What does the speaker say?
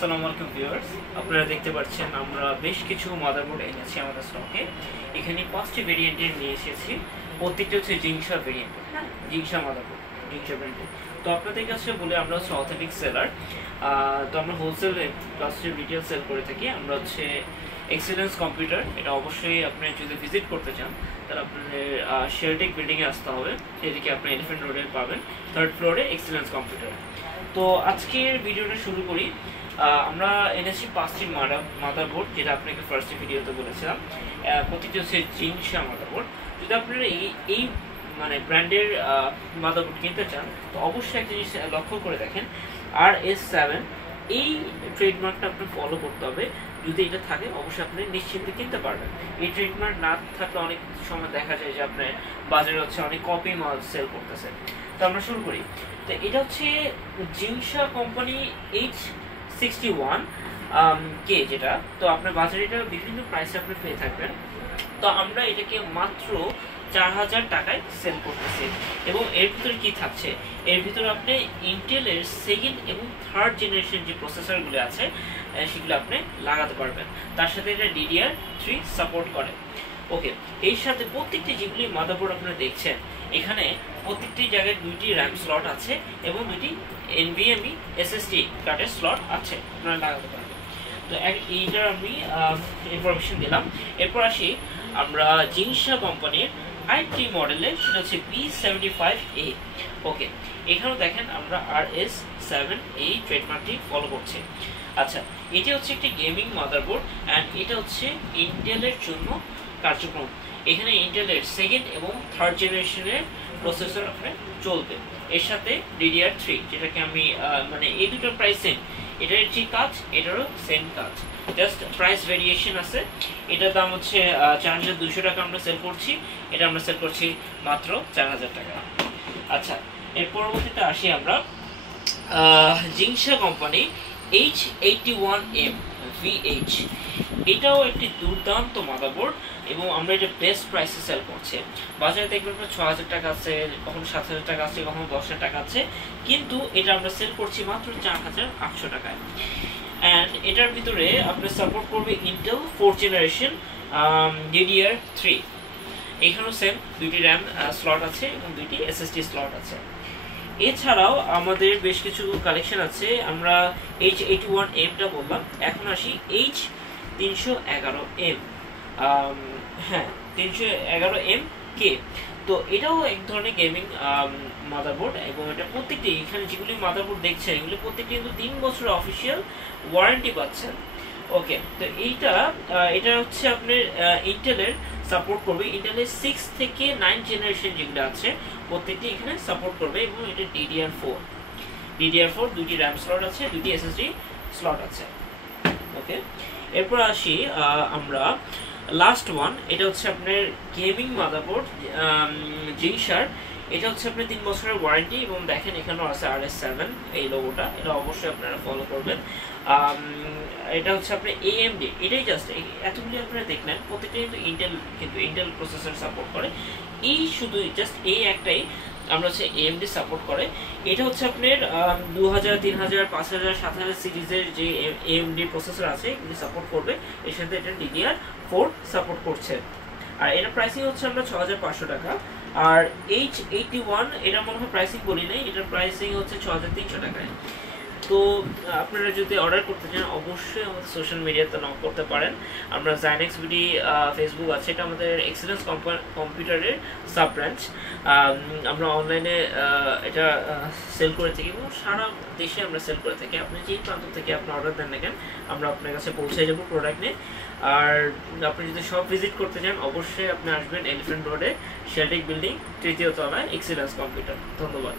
আসসালামু আলাইকুম ভিউয়ার্স, আপনারা দেখতে পাচ্ছেন আমরা বেশ কিছু মাদারবোর্ড এনেছি আমাদের স্টকে। এখানে 5টি ভেরিয়েন্টের নিয়ে এসেছি। প্রত্যেকটা হচ্ছে জিংসা ভেরিয়েন্ট, জিংসা মাদারবোর্ড, জিংসা ভেরিয়েন্ট। তো আপনাদের কাছে বলে আমরা হচ্ছে অথেন্টিক সেলার। তো আমরা হোলসেল প্লাস রিটেল সেল করে থাকি। আমরা হচ্ছে এক্সেলেন্স কম্পিউটার, এটা অবশ্যই আপনি যদি ভিজিট করতে চান তাহলে আপনাদের শেয়ারটেক বিল্ডিংয়ে আসতে হবে। এদিকে আপনি এলিফ্যান্ট রোডে পাবেন, 3rd ফ্লোরে এক্সেলেন্স কম্পিউটার। তো আজকের ভিডিওটা শুরু করি। আমরা এনেছি 5টি মাদারবোর্ড, যেটা আপনাকে ফার্স্ট ভিডিওতে বলেছিলাম। প্রতিটি হচ্ছে জিংসা মাদারবোর্ড। যদি আপনারা এই মানে ব্র্যান্ডের মাদারবোর্ড কিনতে চান তো অবশ্যই একটা জিনিস লক্ষ্য করে দেখেন, RS7 এই ট্রেডমার্কটা আপনার ফলো করতে হবে। যদি এটা থাকে অবশ্যই আপনি নিশ্চিন্তে কিনতে পারবেন। এই ট্রেডমার্ক না থাকলে অনেক সময় দেখা যায় যে আপনার বাজারে হচ্ছে অনেক কপি মাল সেল করতেছে। তো আমরা শুরু করি। তো এটা হচ্ছে জিংসা কোম্পানি H61 কে, যেটা তো আপনার বাজারে এটা বিভিন্ন প্রাইসে আপনি পেয়ে থাকবেন। তো আমরা এটাকে মাত্র 4000 টাকায় সেল করতেছি। এবং এর ভিতরে কি থাকছে, এর ভিতরে আপনি ইন্টেলের 2nd এবং 3rd জেনারেশন যে প্রসেসরগুলো আছে সেগুলো আপনি লাগাতে পারবেন। তার সাথে এটা DDR3 সাপোর্ট করে। ওকে, এর সাথে প্রত্যেকটি যেগুলি মাদারবোর্ড আপনারা দেখছেন এখানে প্রত্যেকটি জায়গায় 2টি র্যাম স্লট আছে এবং 2টি NVMe SSD কার্ডের স্লট আছে, আপনারা লাগাতে পারবেন। তো এইটার আমি ইনফরমেশন দিলাম। এরপর আসি আমরা জিংসা কোম্পানির i3 মডেলের, সেটা হচ্ছে B75A। ওকে, এখানেও দেখেন আমরা RS7 এই ট্রেডমার্কটি ফলো করছি। আচ্ছা, এটি হচ্ছে একটি গেমিং মাদারবোর্ড অ্যান্ড এটা হচ্ছে ইন্টেলের জন্য কার্যক্রম। এখানে ইন্টেলের 2nd এবং 3rd জেনারেশনের প্রসেসর আপনার চলবে। এর সাথে DDR3, যেটাকে আমি মানে এই দুটোর প্রাইস সেম। এটার যে কাজ এটারও সেম কাজ, জাস্ট প্রাইস ভেরিয়েশন আছে। এটার দাম হচ্ছে 4200 টাকা আমরা সেল করছি, এটা আমরা সেল করছি মাত্র 4000 টাকা। আচ্ছা, এর পরবর্তীতে আসি আমরা জিংসা কোম্পানি H81M VH। এটাও একটি দুর্দান্ত মাদারবোর্ড এবং আমরা এটা বেস্ট প্রাইসে সেল করছি। বাজারে দেখবেন 6000 টাকা আছে, কখনো 7000 টাকা আছে, কখনো 10000 টাকা আছে, কিন্তু এটা আমরা সেল করছি মাত্র 4800 টাকায়। অ্যান্ড এটার ভিতরে আপনার সাপোর্ট করবে ইন্টেল 4th জেনারেশন DDR3। এখানেও সেম 2টি র্যাম স্লট আছে এবং 2টি SSD স্লট আছে। এছাড়াও আমাদের বেশ কিছু কালেকশন আছে। আমরা H81M টা বললাম, এখন আসি H311M। হ্যাঁ, 311M কে। তো এটাও এক ধরনের গেমিং মাদারবোর্ড এবং এটা প্রত্যেকটি এখানে যেগুলি মাদারবোর্ড দেখছেন এগুলি প্রত্যেকটি কিন্তু 3 বছরের অফিসিয়াল ওয়ারেন্টি পাচ্ছেন। ওকে, তো এটা হচ্ছে আপনার ইন্টেলের সাপোর্ট করবে। ইন্টেলের 6 থেকে 9 জেনারেশন যেগুলো আছে প্রত্যেকটি এখানে সাপোর্ট করবে এবং এটা DDR4 2টি র্যাম স্লট আছে, 2টি SSD স্লট আছে। ওকে, এরপর আসি আমরা লাস্ট ওয়ান। এটা হচ্ছে আপনার গেমিং মাদারবোর্ড জিংসার। এটা হচ্ছে আপনার 3 বছরের ওয়ারেন্টি এবং দেখেন এখানেও আছে RS7 এই লোগোটা, এটা অবশ্যই আপনারা ফলো করবেন। এটা হচ্ছে আপনার AMD, এটাই জাস্ট এতগুলি আপনারা দেখলেন প্রত্যেকটা কিন্তু ইন্টেল প্রসেসর সাপোর্ট করে। এই শুধু জাস্ট এই একটাই আমরা হচ্ছে AMD সাপোর্ট করে। এটা হচ্ছে আপনার 2000, 3000, 5000, 7000 সিরিজের যে AMD প্রসেসর আছে এগুলি সাপোর্ট করবে। এর সাথে এটা DDR4 সাপোর্ট করছে। আর এটা প্রাইসিং হচ্ছে আমরা 6500 টাকা। আর H81 এটা মনে হয় প্রাইসিং বলি নাই, এটার প্রাইসিং হচ্ছে 6300 টাকায়। তো আপনারা যদি অর্ডার করতে চান অবশ্যই আমাদের সোশ্যাল মিডিয়াতে নক করতে পারেন। আমরা জাইনেক্স বিডি ফেসবুক আছে, এটা আমাদের এক্সেলেন্স কম্পিউটারের সাব ব্রাঞ্চ। আমরা অনলাইনে এটা সেল করে থাকি এবং সারা দেশে আমরা সেল করে থাকি। আপনি যেই প্রান্ত থেকে আপনি অর্ডার দেন না কেন আমরা আপনার কাছে পৌঁছে যাবো প্রোডাক্ট নিয়ে। আর আপনি যদি সব ভিজিট করতে চান অবশ্যই আপনি আসবেন এলিফ্যান্ট রোডে শেয়ারটেক বিল্ডিং 3য় তলায় এক্সেলেন্স কম্পিউটার। ধন্যবাদ।